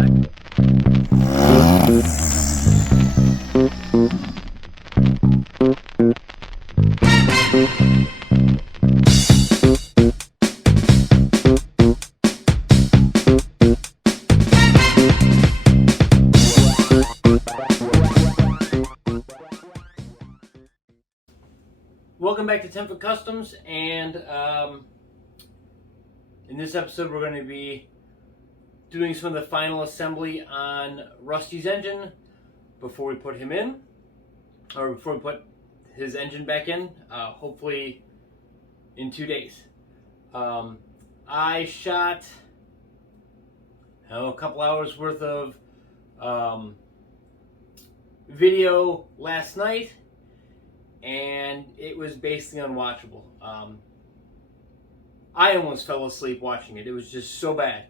Welcome back to 10 Foot Customs, and in this episode we're going to be doing some of the final assembly on Rusty's engine before we put him in, or before we put his engine back in, hopefully in 2 days. I shot a couple hours worth of video last night, and it was basically unwatchable. I almost fell asleep watching it. It was just so bad.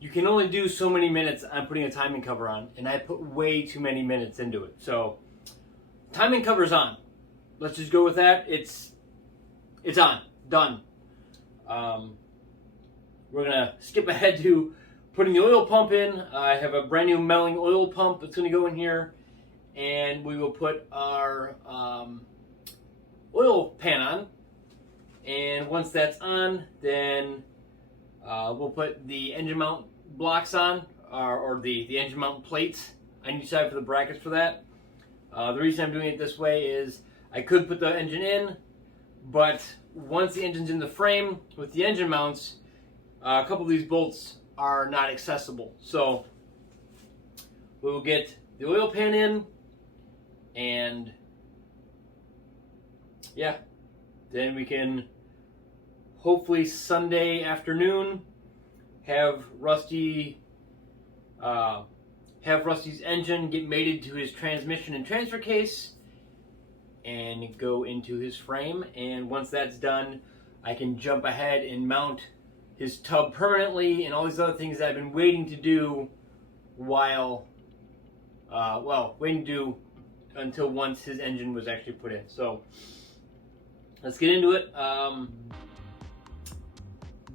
You can only do so many minutes on putting a timing cover on, and I put way too many minutes into it. So, timing cover's on. Let's just go with that. It's on. Done. We're gonna skip ahead to putting the oil pump in. I have a brand new Melling oil pump that's gonna go in here, and we will put our oil pan on, and once that's on, then we'll put the engine mount blocks on, or the engine mount plates on each side for the brackets for that. The reason I'm doing it this way is I could put the engine in, but once the engine's in the frame with the engine mounts, a couple of these bolts are not accessible. So we will get the oil pan in, and yeah, then we can hopefully Sunday afternoon have Rusty's engine get mated to his transmission and transfer case and go into his frame. And once that's done, I can jump ahead and mount his tub permanently and all these other things that I've been waiting to do while waiting to do until once his engine was actually put in. So let's get into it.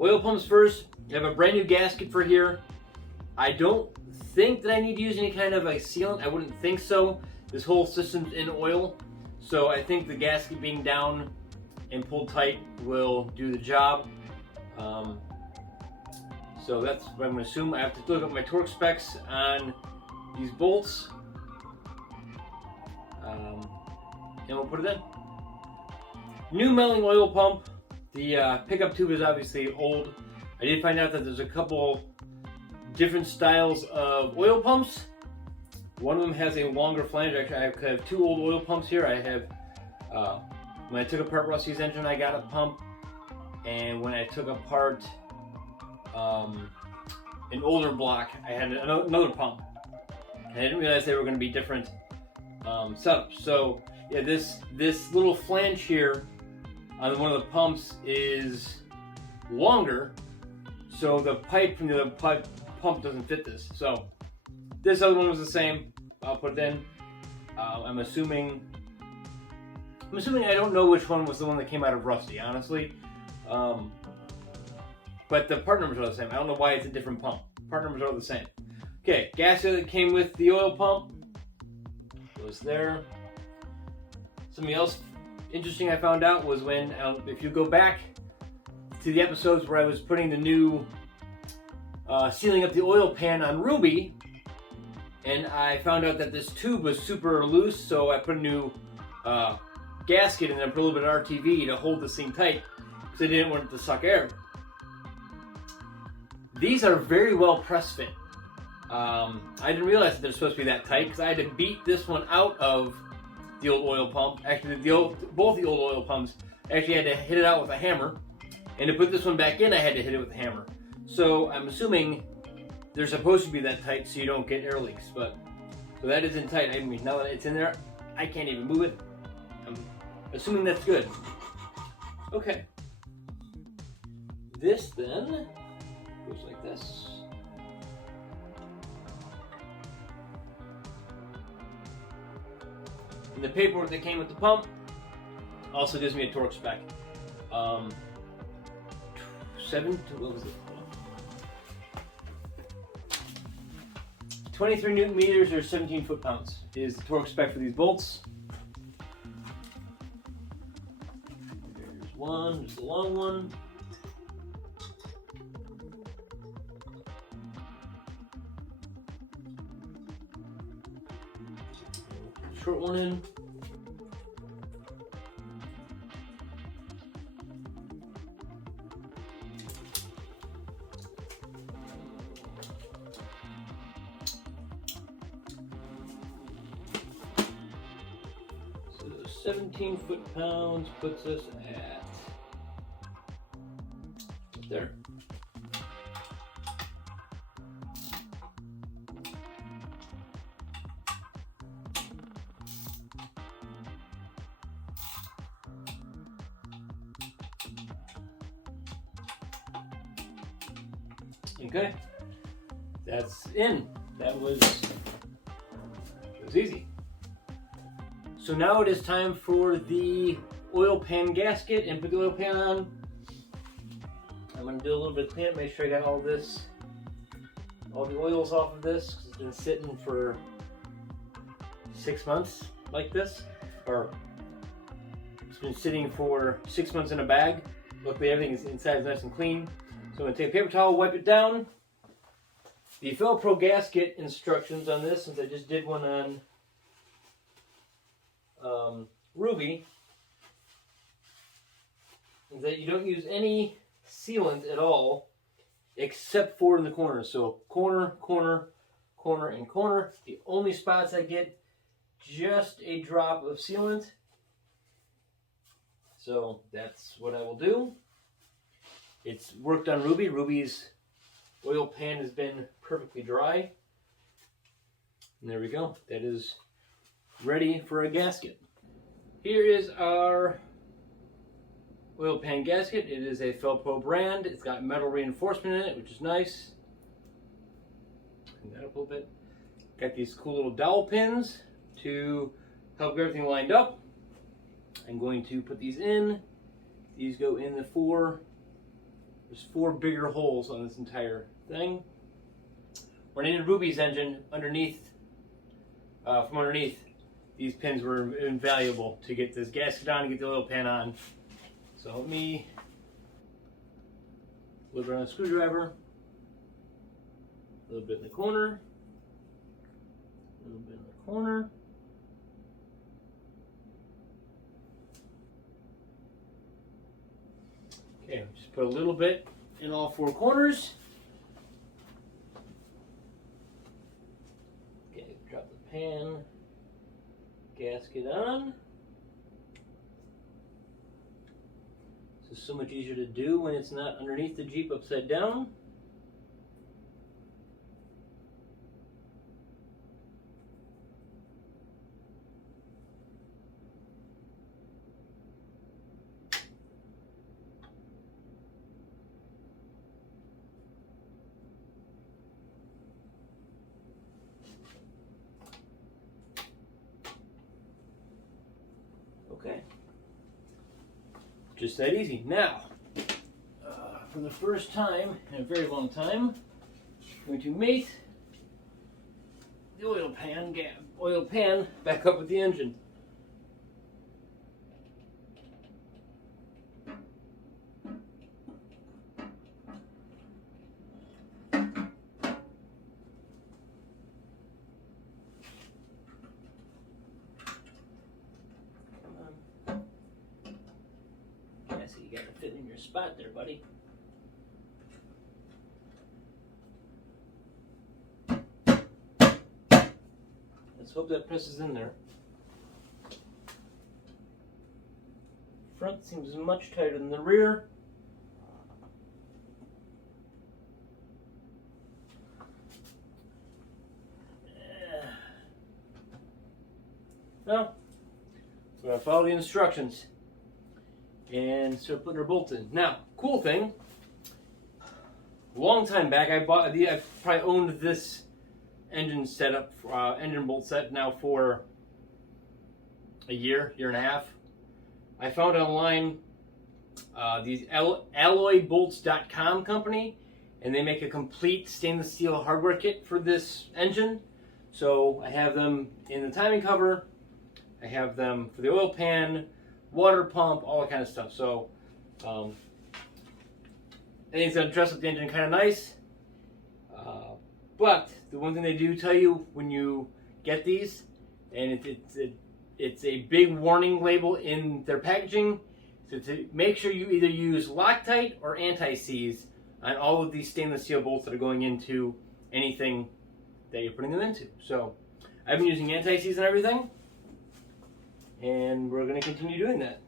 Oil pumps first. I have a brand new gasket for here. I don't think that I need to use any kind of a sealant. I wouldn't think so. This whole system's in oil, so I think the gasket being down and pulled tight will do the job. So that's what I'm going to assume. I have to look up my torque specs on these bolts, and we'll put it in. New Melling oil pump. The pickup tube is obviously old. I did find out that there's a couple different styles of oil pumps. One of them has a longer flange. Actually, I have two old oil pumps here. I have, when I took apart Rusty's engine, I got a pump. And when I took apart an older block, I had another pump. And I didn't realize they were going to be different setups. So yeah, this little flange here on one of the pumps is longer, so the pipe from the other pump doesn't fit this. So this other one was the same. I'll put it in. I'm assuming I don't know which one was the one that came out of Rusty, honestly. But the part numbers are the same. I don't know why it's a different pump. Part numbers are the same. Okay, gasket that came with the oil pump was there. Something else interesting I found out was when, if you go back to the episodes where I was putting the new sealing up the oil pan on Ruby, and I found out that this tube was super loose, so I put a new gasket and then put a little bit of RTV to hold this thing tight because I didn't want it to suck air. These are very well press fit. I didn't realize that they're supposed to be that tight because I had to beat this one out of the old oil pump. Actually, both the old oil pumps, actually had to hit it out with a hammer. And to put this one back in, I had to hit it with a hammer. So I'm assuming they're supposed to be that tight so you don't get air leaks. But so that isn't tight. I mean, now that it's in there, I can't even move it. I'm assuming that's good. Okay. This then goes like this. And the paperwork that came with the pump also gives me a torque spec. 7 to, what was it? 23 Newton meters or 17 foot-pounds is the torque spec for these bolts. There's one, just a long one. Short one in. So 17 foot-pounds puts us at there. Okay, that's in. That was easy. So now it is time for the oil pan gasket and put the oil pan on. I'm going to do a little bit of cleanup, make sure I got all the oils off of this, because it's been sitting for 6 months like this, or it's been sitting for 6 months in a bag. Luckily everything is inside is nice and clean. So I'm going to take a paper towel, wipe it down. The Velcro gasket instructions on this, since I just did one on Ruby, is that you don't use any sealant at all except for in the corners. So corner, corner, corner, and corner. The only spots I get just a drop of sealant. So that's what I will do. It's worked on Ruby. Ruby's oil pan has been perfectly dry. And there we go. That is ready for a gasket. Here is our oil pan gasket. It is a Felpro brand. It's got metal reinforcement in it, which is nice. Clean that up a little bit. Got these cool little dowel pins to help get everything lined up. I'm going to put these in. These go in the there's 4 bigger holes on this entire thing. Running in Ruby's engine underneath, from underneath, these pins were invaluable to get this gasket on and get the oil pan on. So let me look around a screwdriver, a little bit in the corner, a little bit in the corner. Okay, just put a little bit in all 4 corners. Okay, drop the pan gasket on. This is so much easier to do when it's not underneath the Jeep upside down. Okay, just that easy. Now, for the first time in a very long time, I'm going to mate the oil pan back up with the engine. You got to fit in your spot there, buddy. Let's hope that presses in there. Front seems much tighter than the rear. Well, we're going to follow the instructions and start putting our bolts in. Now, cool thing, a long time back, I probably owned this engine setup, engine bolt set now for a year and a half. I found online these alloybolts.com company, and they make a complete stainless steel hardware kit for this engine. So I have them in the timing cover. I have them for the oil pan, water pump, all that kind of stuff. So I think it's going to dress up the engine kind of nice. But the one thing they do tell you when you get these, and it's a big warning label in their packaging, so to make sure you either use Loctite or anti-seize on all of these stainless steel bolts that are going into anything that you're putting them into. So I've been using anti-seize and everything, and we're going to continue doing that.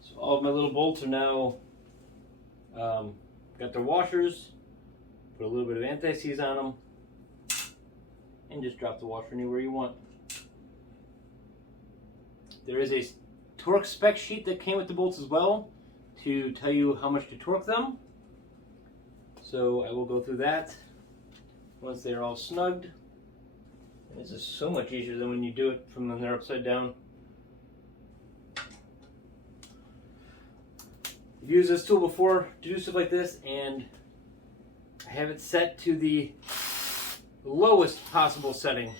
So all of my little bolts are now got their washers. Put a little bit of anti-seize on them, and just drop the washer anywhere you want. There is a torque spec sheet that came with the bolts as well to tell you how much to torque them. So I will go through that once they're all snugged. And this is so much easier than when you do it from when they're upside down. I've used this tool before to do stuff like this, and I have it set to the lowest possible setting.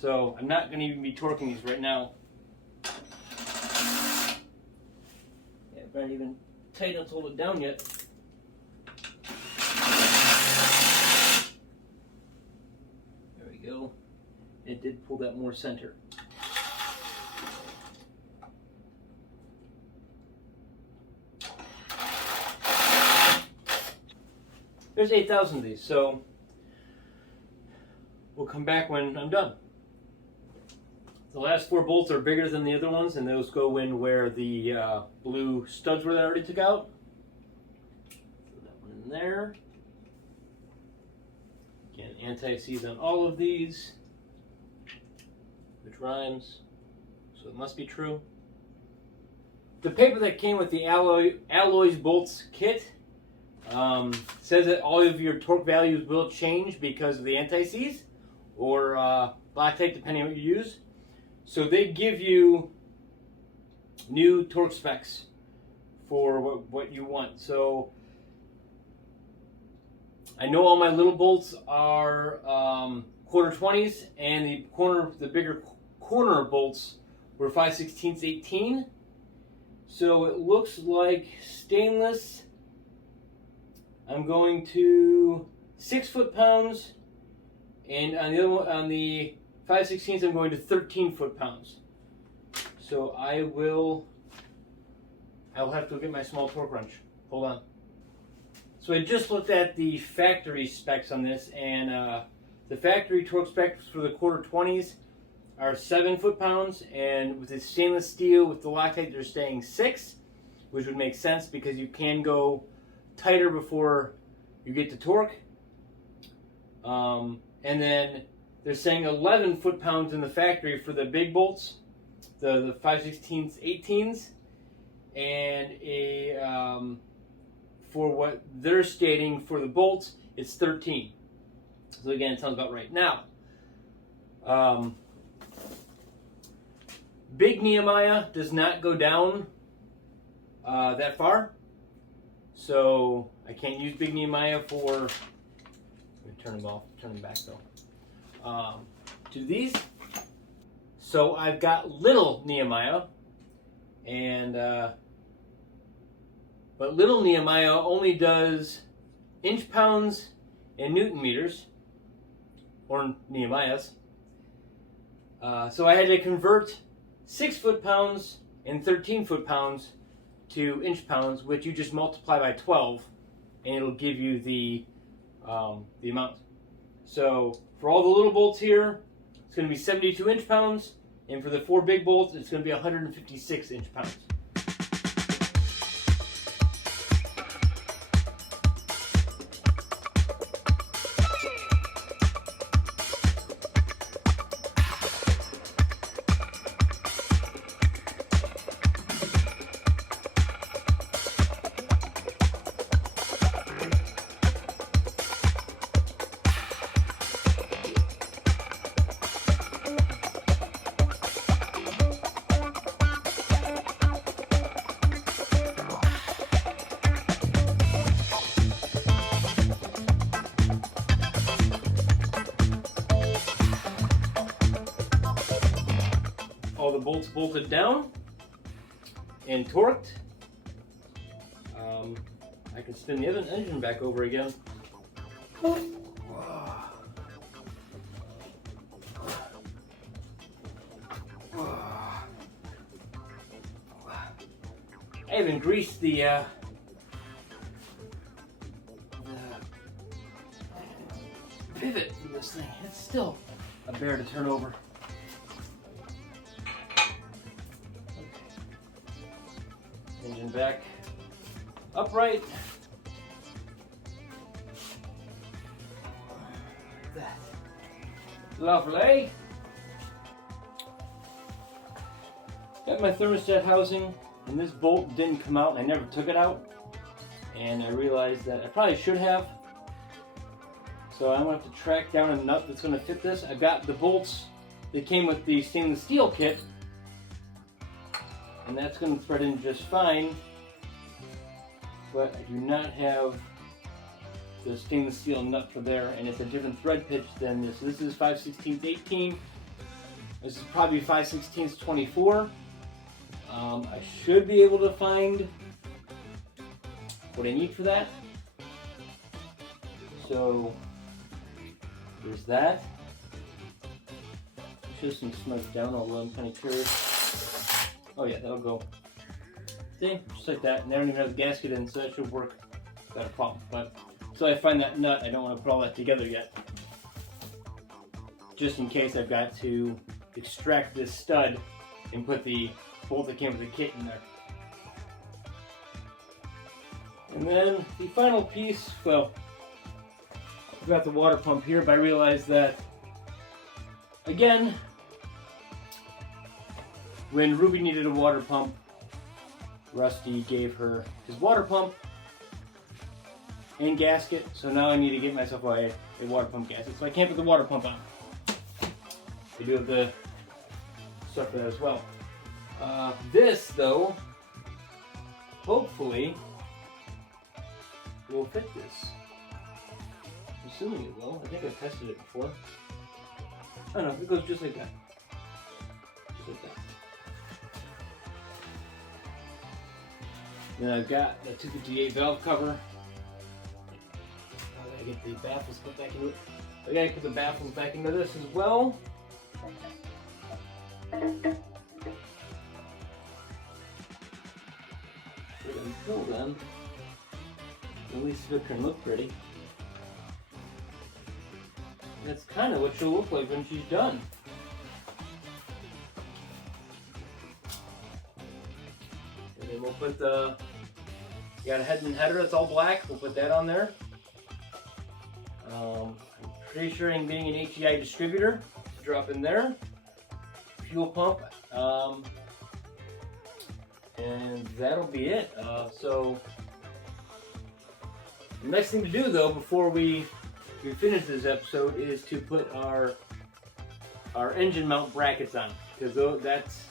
So I'm not going to even be torquing these right now. Yeah, I'm not even tight enough to hold it down yet. There we go. It did pull that more center. There's 8,000 of these, so we'll come back when I'm done. The last 4 bolts are bigger than the other ones, and those go in where the blue studs were that I already took out. Put that one in there. Again, anti-seize on all of these, which rhymes, so it must be true. The paper that came with the alloys bolts kit says that all of your torque values will change because of the anti-seize or Loctite, depending on what you use. So they give you new torque specs for what you want. So I know all my little bolts are quarter 20s, and the bigger corner bolts were 5/16 18. So it looks like stainless. I'm going to 6 foot-pounds, and on the other one, on the 5/16 I'm going to 13 foot-pounds. So I'll have to get my small torque wrench. Hold on. So I just looked at the factory specs on this, and the factory torque specs for the quarter 20s are 7 foot-pounds, and with the stainless steel with the Loctite they're staying 6, which would make sense because you can go tighter before you get to torque. And then they're saying 11 foot-pounds in the factory for the big bolts, the 5/16 18s, and for what they're stating for the bolts, it's 13. So again, it sounds about right. Now, big Nehemiah does not go down that far. So I can't use big Nehemiah for, let me turn them off, turn them back though, to these. So I've got little Nehemiah, and but little Nehemiah only does inch-pounds and Newton meters, or Nehemiahs. So I had to convert 6 foot-pounds and 13 foot-pounds to inch-pounds, which you just multiply by 12, and it'll give you the amount. So for all the little bolts here, it's going to be 72 inch-pounds, and for the 4 big bolts, it's going to be 156 inch-pounds. the bolts bolted down and torqued. I can spin the other engine back over again. I even greased the pivot in this thing. It's still a bear to turn over. Okay. Engine back upright. That. Lovely. Got my thermostat housing, and this bolt didn't come out. I never took it out, and I realized that I probably should have. So I'm going to have to track down a nut that's going to fit this. I've got the bolts that came with the stainless steel kit, and that's going to thread in just fine. But I do not have the stainless steel nut for there, and it's a different thread pitch than this. This is 5/16 18. This is probably 5/16 24. I should be able to find what I need for that. So there's that. Just some smudged down, although I'm kind of curious. Oh yeah, that'll go. See, just like that. And I don't even have the gasket in, so that should work without a problem. But so I find that nut, I don't want to put all that together yet. Just in case I've got to extract this stud and put the bolt that came with the kit in there. And then the final piece, well, I've got the water pump here, but I realized that, again, when Ruby needed a water pump, Rusty gave her his water pump and gasket, so now I need to get myself a water pump gasket, so I can't put the water pump on. I do have the stuff for that as well. This, though, hopefully will fit this. I'm assuming it will. I think I've tested it before. I don't know, it goes just like that. Just like that. Then I've got the 258 valve cover. I gotta get the baffles put back into it. I gotta put the baffles back into this as well. Until then, at least it can look pretty. That's kind of what she'll look like when she's done. And then we'll put the, got a head and header that's all black, we'll put that on there. I'm pretty sure I'm getting an HEI distributor to drop in there. Fuel pump. And that'll be it. So the next thing to do, though, before we finish this episode, is to put our engine mount brackets on, because that's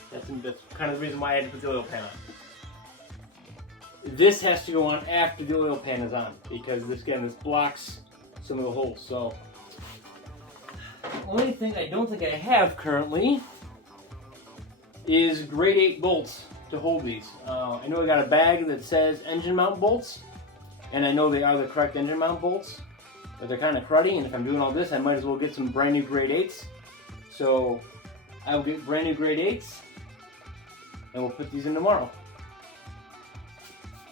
kind of the reason why I had to put the oil pan on. This has to go on after the oil pan is on, because this blocks some of the holes. So the only thing I don't think I have currently is grade 8 bolts to hold these. I know I got a bag that says engine mount bolts, and I know they are the correct engine mount bolts, but they're kind of cruddy, and if I'm doing all this, I might as well get some brand new grade 8s. So I'll get brand new grade 8s, and we'll put these in tomorrow.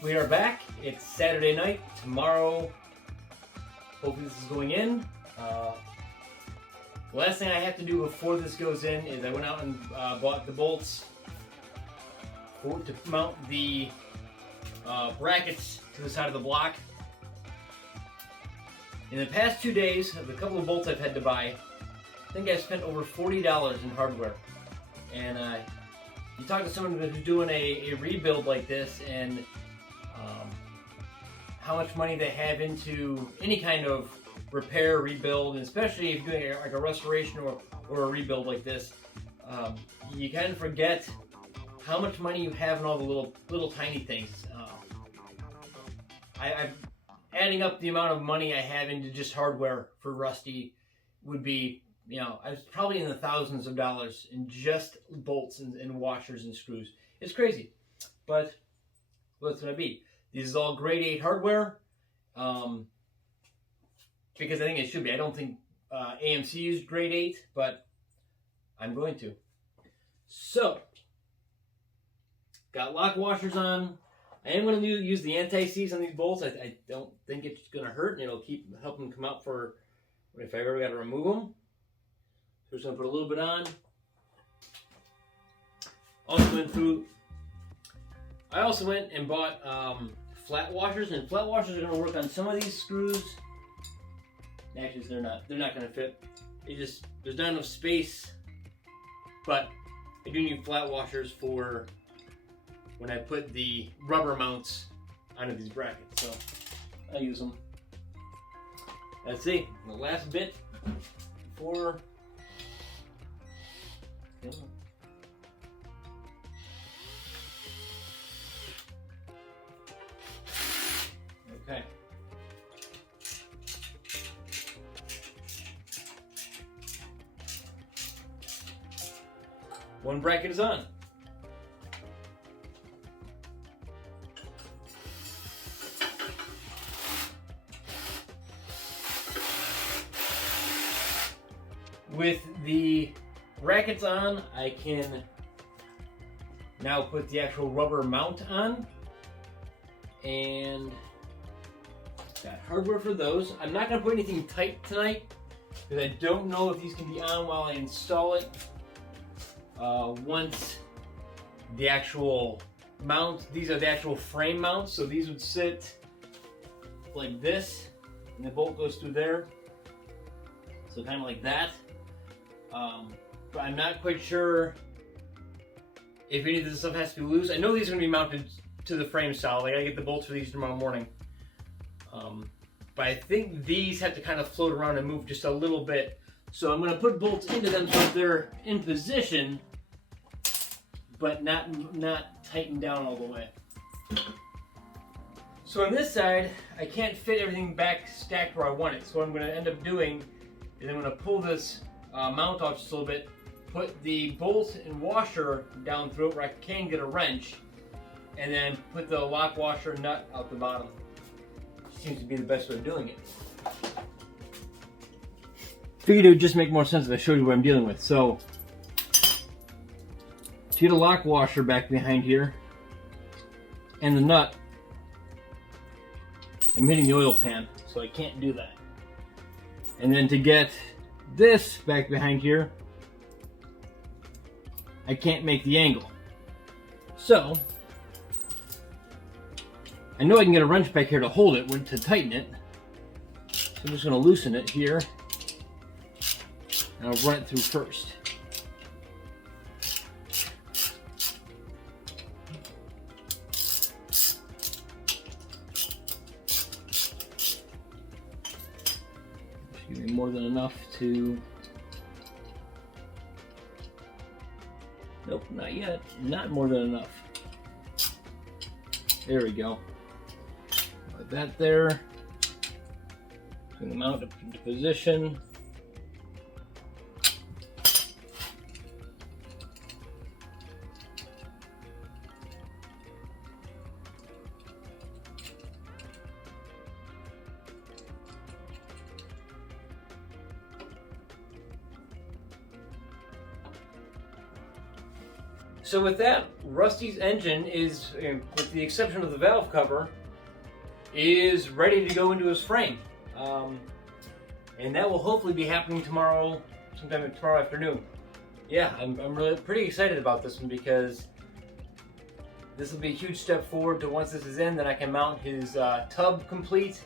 We are back. It's Saturday night. Tomorrow, hopefully this is going in. The last thing I have to do before this goes in is I went out and bought the bolts to mount the brackets to the side of the block. In the past 2 days, of the couple of bolts I've had to buy, I think I spent over $40 in hardware. And you talk to someone who's doing a rebuild like this, and how much money they have into any kind of repair, rebuild, and especially if you're doing like a restoration or a rebuild like this, you kind of forget how much money you have in all the little tiny things. I'm adding up the amount of money I have into just hardware for Rusty would be I was probably in the thousands of dollars in just bolts and washers and screws. It's crazy, but what's gonna be? This is all grade 8 hardware, because I think it should be. I don't think AMC used grade 8, but I'm going to. So, got lock washers on. I am going to use the anti-seize on these bolts. I don't think it's going to hurt, and it'll keep helping them come out for if I ever got to remove them. So just going to put a little bit on. I also went and bought flat washers, and flat washers are going to work on some of these screws. Actually, they're not going to fit. There's not enough space, but I do need flat washers for when I put the rubber mounts onto these brackets. So I use them. Let's see, the last bit before. Okay. One bracket is on. With the brackets on, I can now put the actual rubber mount on, and got hardware for those. I'm not going to put anything tight tonight because I don't know if these can be on while I install it. Once the actual mount, these are the actual frame mounts, so these would sit like this, and the bolt goes through there, so kind of like that. But I'm not quite sure if any of this stuff has to be loose. I know these are going to be mounted to the frame solid. I gotta get the bolts for these tomorrow morning. But I think these have to kind of float around and move just a little bit. So I'm going to put bolts into them so they're in position, but not tightened down all the way. So on this side, I can't fit everything back stacked where I want it. So what I'm going to end up doing is I'm going to pull this mount off just a little bit, put the bolt and washer down through it where I can get a wrench, and then put the lock washer nut out the bottom. Seems to be the best way of doing it. Figured it would just make more sense if I showed you what I'm dealing with. So, to get a lock washer back behind here, and the nut, I'm hitting the oil pan, so I can't do that. And then to get this back behind here, I can't make the angle. So, I know I can get a wrench back here to hold it, to tighten it. So I'm just going to loosen it here. And I'll run it through first. Give me more than enough to... Nope, not yet. Not more than enough. There we go. Like that there. Bring the mount up into position. So with that, Rusty's engine is, with the exception of the valve cover, is ready to go into his frame. And that will hopefully be happening tomorrow, sometime tomorrow afternoon. Yeah, I'm really pretty excited about this one because this will be a huge step forward to once this is in, then I can mount his tub complete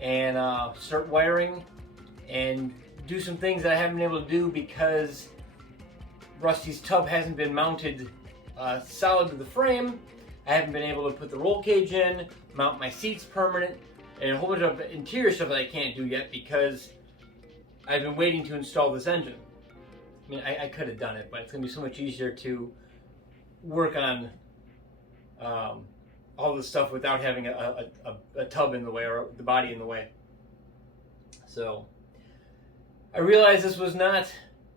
and start wiring and do some things that I haven't been able to do because Rusty's tub hasn't been mounted solid to the frame. I haven't been able to put the roll cage in, mount my seats permanent, and a whole bunch of interior stuff that I can't do yet because I've been waiting to install this engine. I mean, I could have done it, but it's going to be so much easier to work on all this stuff without having a tub in the way or the body in the way. So, I realized this was not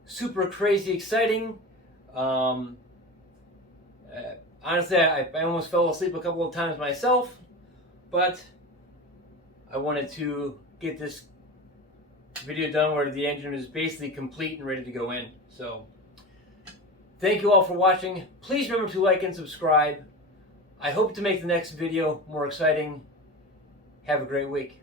super crazy exciting. Honestly, I almost fell asleep a couple of times myself, but I wanted to get this video done where the engine is basically complete and ready to go in. So, thank you all for watching. Please remember to like and subscribe. I hope to make the next video more exciting. Have a great week.